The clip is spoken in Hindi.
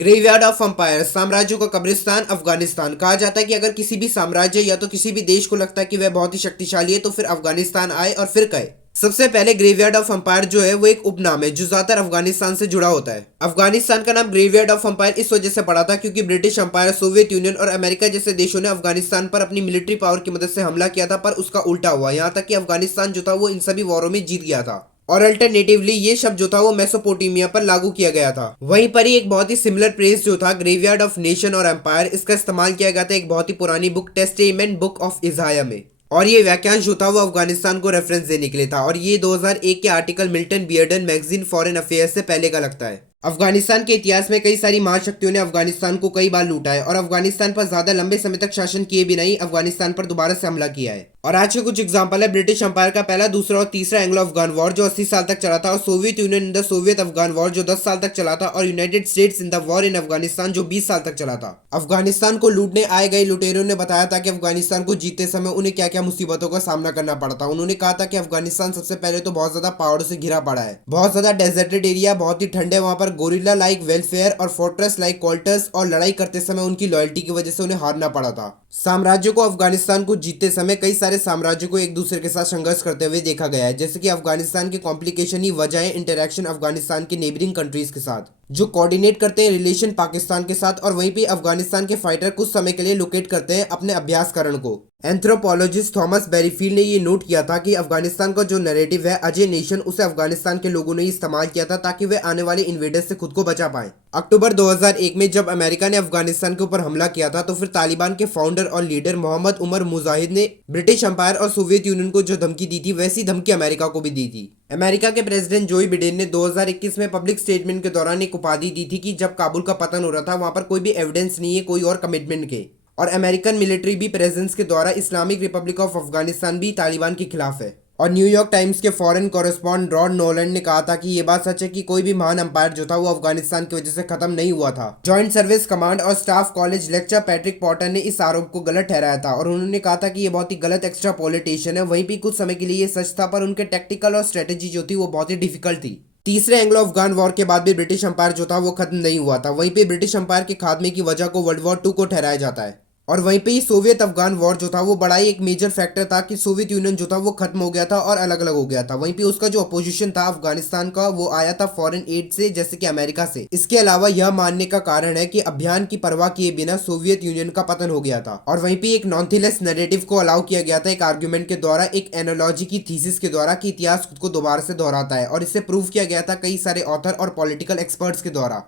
ग्रेवयार्ड ऑफ एम्पायर, साम्राज्यों का कब्रिस्तान अफगानिस्तान। कहा जाता है कि अगर किसी भी साम्राज्य या तो किसी भी देश को लगता है कि वह बहुत ही शक्तिशाली है तो फिर अफगानिस्तान आए और फिर कहे। सबसे पहले ग्रेवयार्ड ऑफ एम्पायर जो है वो एक उपनाम है जो ज्यादातर अफगानिस्तान से जुड़ा होता है। अफगानिस्तान का नाम ग्रेवयार्ड ऑफ एम्पायर इस वजह से पड़ा था क्योंकि ब्रिटिश एम्पायर, सोवियत यूनियन और अमेरिका जैसे देशों ने अफगानिस्तान पर अपनी मिलिट्री पावर की मदद से हमला किया था, पर उसका उल्टा हुआ। यहाँ तक कि अफगानिस्तान जो था वो इन सभी वॉरों में जीत गया था। और अल्टरनेटिवली ये शब्द जो था वो मेसोपोटामिया पर लागू किया गया था। वहीं पर ही एक बहुत ही सिमिलर प्रेस जो था ग्रेवयार्ड ऑफ नेशन और एम्पायर, इसका इस्तेमाल किया गया था एक बहुत ही पुरानी बुक टेस्टेमेंट बुक ऑफ इजाया में। और ये वाक्यांश जो था वो अफगानिस्तान को रेफरेंस देने के लिए था और ये 2001 के article Milton Bearden magazine Foreign Affairs से पहले का लगता है। अफगानिस्तान के इतिहास में कई सारी महाशक्तियों ने अफगानिस्तान को कई बार लूटा है और अफगानिस्तान पर ज्यादा लंबे समय तक शासन किए बिना ही अफगानिस्तान पर दोबारा से हमला किया है। और आज के कुछ एग्जांपल है ब्रिटिश एम्पायर का पहला, दूसरा और तीसरा एंग्लो अफगान वॉर जो 80 साल तक चला था, और Soviet union in the Soviet Afghan war जो 10 साल तक चला था, और United states in the war in Afghanistan जो 20 साल तक चला था। अफगानिस्तान को लूटने आए गए लुटेरों ने बताया था कि अफगानिस्तान को जीतते समय उन्हें क्या क्या मुसीबतों का सामना करना पड़ता। उन्होंने कहा था कि अफगानिस्तान सबसे पहले तो बहुत ज्यादा पहाड़ों से घिरा पड़ा है, बहुत ज्यादा डेजर्टेड एरिया, बहुत ही ठंडे, वहां पर गोरिल्ला लाइक वेलफेयर और फोर्ट्रेस लाइक क्वार्टर्स, और लड़ाई करते समय उनकी लॉयल्टी की वजह से उन्हें हारना पड़ा था। साम्राज्यों को अफगानिस्तान को जीतते समय कई सारे साम्राज्यों को एक दूसरे के साथ संघर्ष करते हुए देखा गया है, जैसे कि अफगानिस्तान के कॉम्प्लिकेशन ही वजह है इंटरेक्शन अफगानिस्तान के नेबरिंग कंट्रीज के साथ जो कोऑर्डिनेट करते हैं रिलेशन पाकिस्तान के साथ, और वहीं पे अफगानिस्तान के फाइटर कुछ समय के लिए लोकेट करते हैं अपने अभ्यासकरण को। एंथ्रोपोलॉजिस्ट थॉमस बेरीफील्ड ने ये नोट किया था कि अफगानिस्तान का जो नैरेटिव है अजय नेशन, उसे अफगानिस्तान के लोगों ने इस्तेमाल किया था ताकि वे आने वाले इन्वेडर्स से खुद को बचा पाएं। अक्टूबर 2001 में जब अमेरिका ने अफगानिस्तान के ऊपर हमला किया था तो फिर तालिबान के फाउंडर और लीडर मोहम्मद उमर मुजाहिद ने ब्रिटिश एम्पायर और सोवियत यूनियन को जो धमकी दी थी वैसी धमकी अमेरिका को भी दी थी। अमेरिका के प्रेसिडेंट जोई बिडेन ने 2021 में पब्लिक स्टेटमेंट के दौरान एक उपाधि दी थी कि जब काबुल का पतन हो रहा था वहां पर कोई भी एविडेंस नहीं है कोई और कमिटमेंट के, और अमेरिकन मिलिट्री भी प्रेजेंस के द्वारा इस्लामिक रिपब्लिक ऑफ अफगानिस्तान भी तालिबान के खिलाफ है। और न्यूयॉर्क टाइम्स के फॉरेन कॉरेस्पॉन्डेंट रॉड नोलैंड ने कहा था कि ये बात सच है कि कोई भी महान अंपायर जो था वो अफगानिस्तान की वजह से खत्म नहीं हुआ था। जॉइंट सर्विस कमांड और staff college lecture Patrick Potter ने इस आरोप को गलत ठहराया था और उन्होंने कहा था कि ये बहुत ही गलत एक्स्ट्रापोलेटेशन है। वहीं भी कुछ समय के लिए ये सच था, पर उनके टेक्टिकल और स्ट्रेटेजी जो थी वो बहुत ही डिफिकल्ट थी। तीसरे एंग्लो अफगान वॉर के बाद भी ब्रिटिश एम्पायर जो था वो खत्म नहीं हुआ था। वहीं पे ब्रिटिश एम्पायर के खात्मे की वजह को वर्ल्ड वॉर 2 को ठहराया जाता है। और वहीं पे ही सोवियत अफगान वॉर जो था वो बड़ा ही एक मेजर फैक्टर था कि सोवियत यूनियन जो था वो खत्म हो गया था और अलग अलग हो गया था। वहीं पे उसका जो अपोजिशन था अफगानिस्तान का वो आया था फॉरेन एड से, जैसे कि अमेरिका से। इसके अलावा यह मानने का कारण है कि अभियान की परवाह किए बिना सोवियत यूनियन का पतन हो गया था। और वहीं पे एक नॉनथिलेस नैरेटिव को अलाउ किया गया था एक आर्ग्यूमेंट के द्वारा, एक एनोलॉजी की थीसिस के द्वारा कि इतिहास खुद को दोबारा से दोहराता है, और इससे प्रूव किया गया था कई सारे ऑथर और पॉलिटिकल एक्सपर्ट्स के द्वारा।